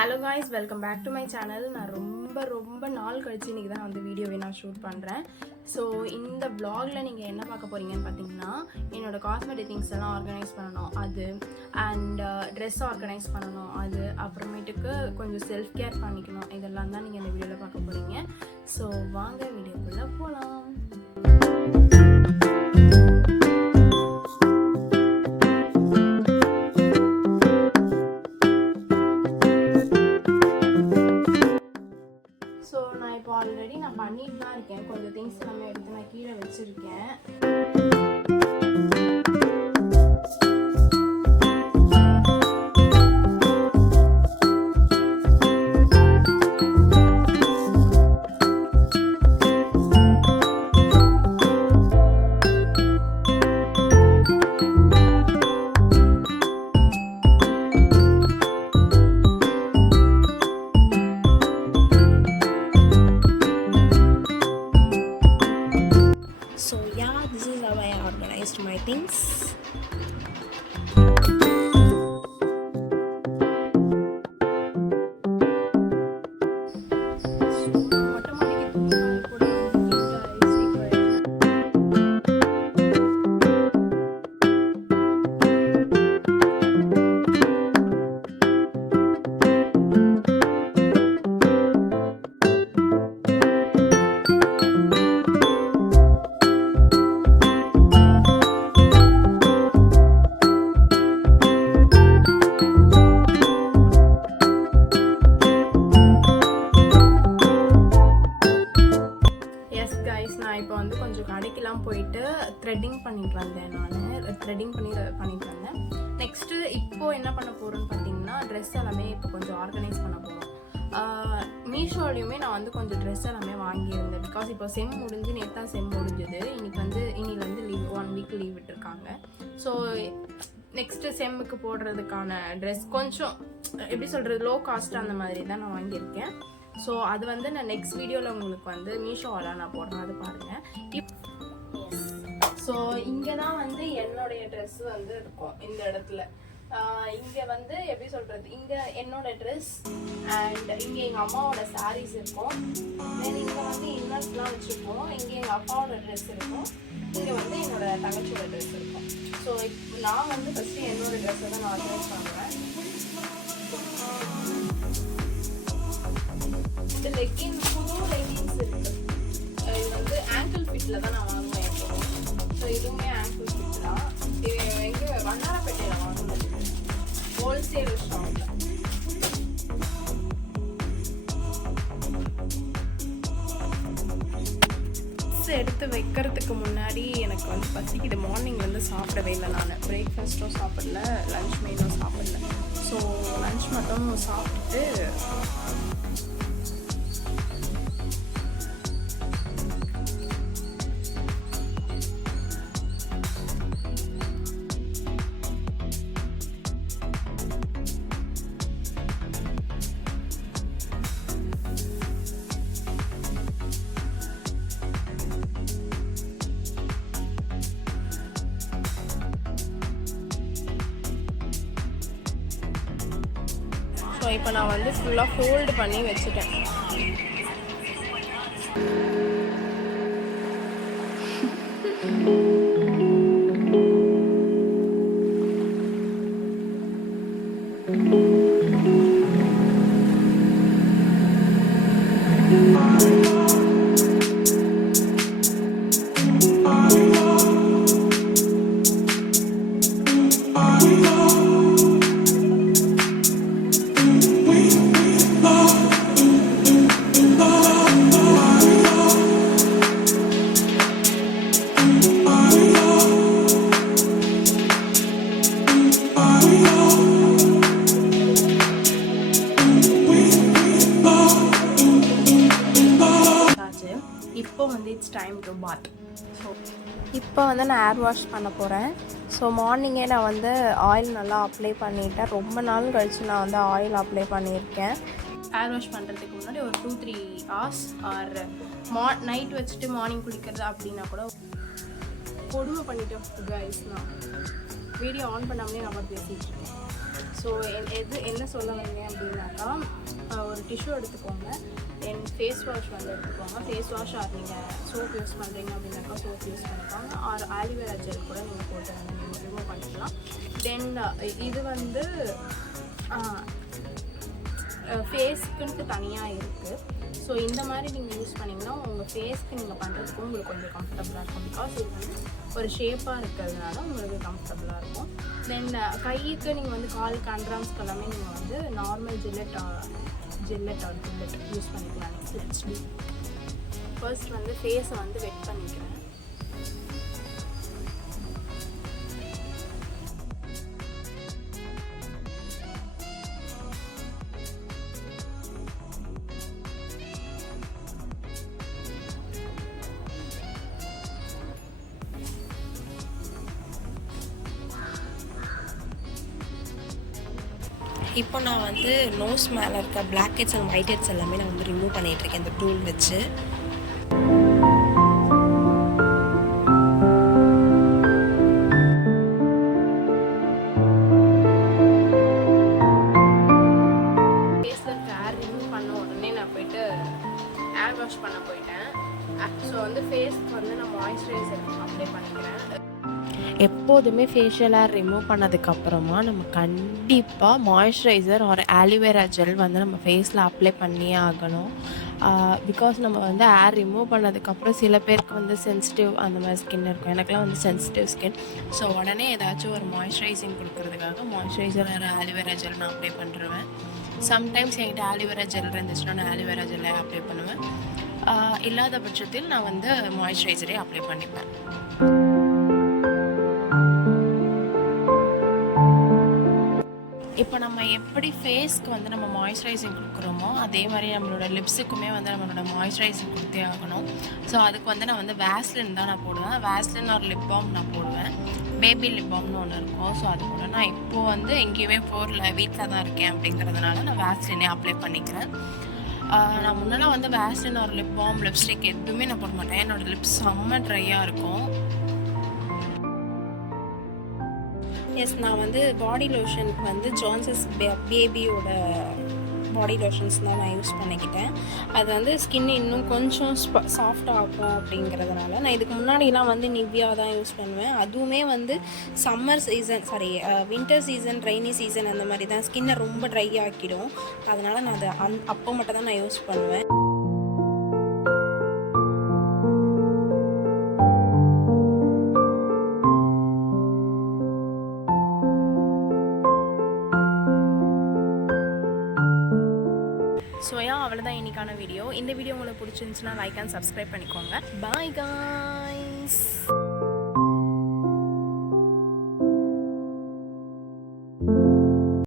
Hello guys, welcome back to my channel. நான் ரொம்ப நாள் கழிச்சு இன்றைக்கி தான் வந்து வீடியோவை நான் ஷூட் பண்ணுறேன். ஸோ இந்த வ்ளாகில் நீங்கள் என்ன பார்க்க போகிறீங்கன்னு பார்த்தீங்கன்னா, என்னோடய காஸ்மெட்டிக் திங்ஸ் எல்லாம் ஆர்கனைஸ் பண்ணணும் அது, அண்ட் ட்ரெஸ் ஆர்கனைஸ் பண்ணணும் அது, அப்புறமேட்டுக்கு கொஞ்சம் செல்ஃப் கேர் பண்ணிக்கணும். இதெல்லாம் தான் நீங்கள் இந்த வீடியோவில் பார்க்க போகிறீங்க. ஸோ வாங்க வீடியோக்குள்ளே போகலாம். ஆல்ரெடி நான் பண்ணிட்டு தான் இருக்கேன். கொஞ்சம் திங்ஸ் எல்லாமே எடுத்து நான் கீழே வச்சிருக்கேன். This is how I organized my things. இப்போ வந்து கொஞ்சம் கடைக்கெல்லாம் போயிட்டு த்ரெட்டிங் பண்ணிட்டு வந்தேன். பண்ணிட்டு வந்தேன். நெக்ஸ்ட்டு இப்போது என்ன பண்ண போகிறோன்னு பார்த்தீங்கன்னா, ட்ரெஸ் எல்லாமே இப்போ கொஞ்சம் ஆர்கனைஸ் பண்ண போகிறோம். மீஷோலையுமே நான் வந்து கொஞ்சம் ட்ரெஸ் எல்லாமே வாங்கியிருந்தேன். பிகாஸ் இப்போ செம் முடிஞ்சு நேற்று தான் செம் முடிஞ்சுது. இன்னிலேருந்து லீவ் 1 வீக் லீவ் விட்டுருக்காங்க. ஸோ நெக்ஸ்ட்டு செம்முக்கு போடுறதுக்கான ட்ரெஸ் கொஞ்சம் எப்படி சொல்கிறது, லோ காஸ்ட் அந்த மாதிரி தான் நான் வாங்கியிருக்கேன். ஸோ அது வந்து நான் நெக்ஸ்ட் வீடியோவில் உங்களுக்கு வந்து மீஷோவில் நான் போடுறேன், அது பாருங்கள். ஸோ இங்கே தான் வந்து என்னுடைய ட்ரெஸ் வந்து இருக்கும். இந்த இடத்துல இங்கே வந்து எப்படி சொல்கிறது, இங்கே என்னோடய ட்ரெஸ் அண்ட் இங்கே எங்கள் அம்மாவோட சாரீஸ் இருக்கும். தென் இங்கே வந்து இன்னர்ஸ்லாம் வச்சுருப்போம். இங்கே எங்கள் அப்பாவோட ட்ரெஸ் இருக்கும். இங்கே வந்து என்னோடய தங்கச்சியோட ட்ரெஸ் இருக்கும். ஸோ நான் வந்து ஃபஸ்ட்டு என்னோடய ட்ரெஸ்ஸை தான் நான் ஆர்கனைஸ் பண்ணுவேன். இந்த லெகின்ஸ், புது லெகின்ஸ் இருக்குது. இது வந்து ஆங்கிள் ஃபிட்டில் தான் நான் வாங்குவேன் எப்போவும். ஸோ இதுவுமே ஆங்கிள் ஃபிட் தான். இது எங்கே வண்ணாரப்பேட்டையில் வாங்குவேன், ஹோல்சேல் ஷாப்பில். எடுத்து வைக்கிறதுக்கு முன்னாடி எனக்கு வந்து பசிக்குது. மார்னிங் வந்து சாப்பிடவே இல்லை. நான் பிரேக்ஃபாஸ்ட்டும் சாப்பிடல, லன்ச் மெயினும் சாப்பிடல. ஸோ லன்ச் மட்டும் சாப்பிட்டுட்டு இப்போ நான் வந்து ஃபுல்லாக ஃபோல்டு பண்ணி வச்சுட்டேன். இப்போ வந்து it's time to bath. So இப்போ வந்து நான் ஏர் வாஷ் பண்ண போகிறேன். ஸோ மார்னிங்கே நான் வந்து ஆயில் நல்லா அப்ளை பண்ணிட்டேன். ரொம்ப நாள் கழித்து நான் வந்து ஆயில் அப்ளை பண்ணியிருக்கேன். ஏர் வாஷ் பண்ணுறதுக்கு முன்னாடி ஒரு 2-3 hours ஆர் நைட் வச்சுட்டு மார்னிங் குளிக்கிறது அப்படின்னா கூட கொடுமை பண்ணிட்டேன் கைஸ். நான் வீடியோ ஆன் பண்ணாமலே நான் பேசிகிட்டு இருக்கேன். ஸோ என்ன சொல்ல வந்தேன் அப்படின்னாக்கா, ஒரு டிஷ்யூ எடுத்துக்கோங்க, தென் ஃபேஸ் வாஷ் வந்து எடுத்துக்கோங்க. ஃபேஸ் வாஷ் ஆர் நீங்கள் சோப் யூஸ் பண்ணுறீங்க அப்படின்னாக்கா சோப் யூஸ் பண்ணிக்கோங்க, ஆர் ஆலிவேரா ஜெல் கூட நீங்கள் போட்டு வந்து நீங்கள் ரிமூவ் பண்ணிக்கலாம். தென் இது வந்து ஃபேஸ்க்குன்ட்டு தனியாக இருக்குது. ஸோ இந்த மாதிரி நீங்கள் யூஸ் பண்ணிங்கன்னா உங்கள் ஃபேஸ்க்கு நீங்கள் பண்ணுறதுக்கும் உங்களுக்கு கொஞ்சம் கம்ஃபர்டபுளாக இருக்கும். பிகாஸ் இது வந்து ஒரு ஷேப்பாக இருக்கிறதுனால உங்களுக்கு கம்ஃபர்டபுளாக இருக்கும். தென் கைக்கு நீங்கள் வந்து காலுக்கு அண்ட்ராம்ஸ்க்கு எல்லாமே நீங்கள் வந்து நார்மல் ஜில்லெட் யூஸ் பண்ணிக்கலாம். நெக்ஸ்ட் ஃபர்ஸ்ட் வந்து ஃபேஸை வந்து வெட் பண்ணிக்கிறேன். இப்போ நான் வந்து நோஸ் மேலே இருக்க blackheads and whiteheads எல்லாமே நான் வந்து ரிமூவ் பண்ணிகிட்ருக்கேன் இந்த டூல் வச்சு. ஃபேஸில் இருக்க ஹேர் ரிமூவ் பண்ண உடனே நான் போயிட்டு ஹேர் வாஷ் பண்ண போயிட்டேன். ஸோ வந்து ஃபேஸ்க்கு வந்து நான் மாய்ஸ்சரைசர் அப்ளை பண்ணிக்கிறேன். எப்போதுமே ஃபேஷியல் ஹேர் ரிமூவ் பண்ணதுக்கப்புறமா நம்ம கண்டிப்பாக மாய்ஸ்சரைசர் ஒரு ஆலிவேரா ஜெல் வந்து நம்ம ஃபேஸில் அப்ளை பண்ணியே ஆகணும். பிகாஸ் நம்ம வந்து ஹேர் ரிமூவ் பண்ணதுக்கப்புறம் சில பேருக்கு வந்து சென்சிட்டிவ் அந்த மாதிரி ஸ்கின் இருக்கும். எனக்குலாம் வந்து சென்சிட்டிவ் ஸ்கின். ஸோ உடனே ஏதாச்சும் ஒரு மாய்ஸ்சரைசிங் கொடுக்கறதுக்காக மாய்ஸ்சரைசர் ஒரு ஆலிவேரா ஜெல் நான் அப்ளை பண்ணுறேன். சம்டைம்ஸ் என்கிட்ட ஆலிவேரா ஜெல் இருந்துச்சுன்னா நான் ஆலிவேரா ஜெல்லை அப்ளை பண்ணுவேன். இல்லாத பட்சத்தில் நான் வந்து மாய்ஸ்சரைசரே அப்ளை பண்ணிப்பேன். இப்போ நம்ம எப்படி ஃபேஸ்க்கு வந்து நம்ம மாய்ஸ்சரைசிங் கொடுக்குறோமோ அதே மாதிரி நம்மளோட லிப்ஸுக்குமே வந்து நம்மளோட மாய்ஸ்சரைசிங் கொடுத்தே ஆகணும். ஸோ அதுக்கு வந்து நான் வந்து வேஸ்லின் தான் நான் போடுவேன். வேஸ்லின் ஒரு லிப் பாம் நான் போடுவேன். பேபி லிப் பாம்னு ஒன்று இருக்கும். ஸோ அது கூட நான் இப்போது வந்து எங்கேயுமே போகல, வீட்டில் தான் இருக்கேன் அப்படிங்கிறதுனால நான் வேஸ்லினே அப்ளை பண்ணிக்கிறேன். நான் முன்னெல்லாம் வந்து வேஸ்லின் ஒரு லிப் பாம் லிப்ஸ்டிக் எதுவுமே நான் போட மாட்டேன். என்னோடய லிப்ஸ் செம்ம ட்ரையாக இருக்கும். எஸ், நான் வந்து பாடி லோஷனுக்கு வந்து ஜான்சன்ஸ் பேபியோட பாடி லோஷன்ஸ் தான் நான் யூஸ் பண்ணிக்கிட்டேன். அது வந்து ஸ்கின் இன்னும் கொஞ்சம் சாஃப்ட் ஆகும் அப்படிங்கிறதுனால. நான் இதுக்கு முன்னாடிலாம் வந்து நிவ்யா தான் யூஸ் பண்ணுவேன். அதுவுமே வந்து வின்டர் சீசன், ரெய்னி சீசன் அந்த மாதிரி தான் ஸ்கின்னை ரொம்ப ட்ரை ஆக்கிடும். அதனால் நான் அதை அப்போ மட்டும் தான் நான் யூஸ் பண்ணுவேன். ஸோ அவ்வளோதான் இன்றைக்கான வீடியோ. இந்த வீடியோ உங்களுக்கு பிடிச்சிருந்துச்சுன்னா லைக் அண்ட் சப்ஸ்கிரைப் பண்ணிக்கோங்க. Bye guys.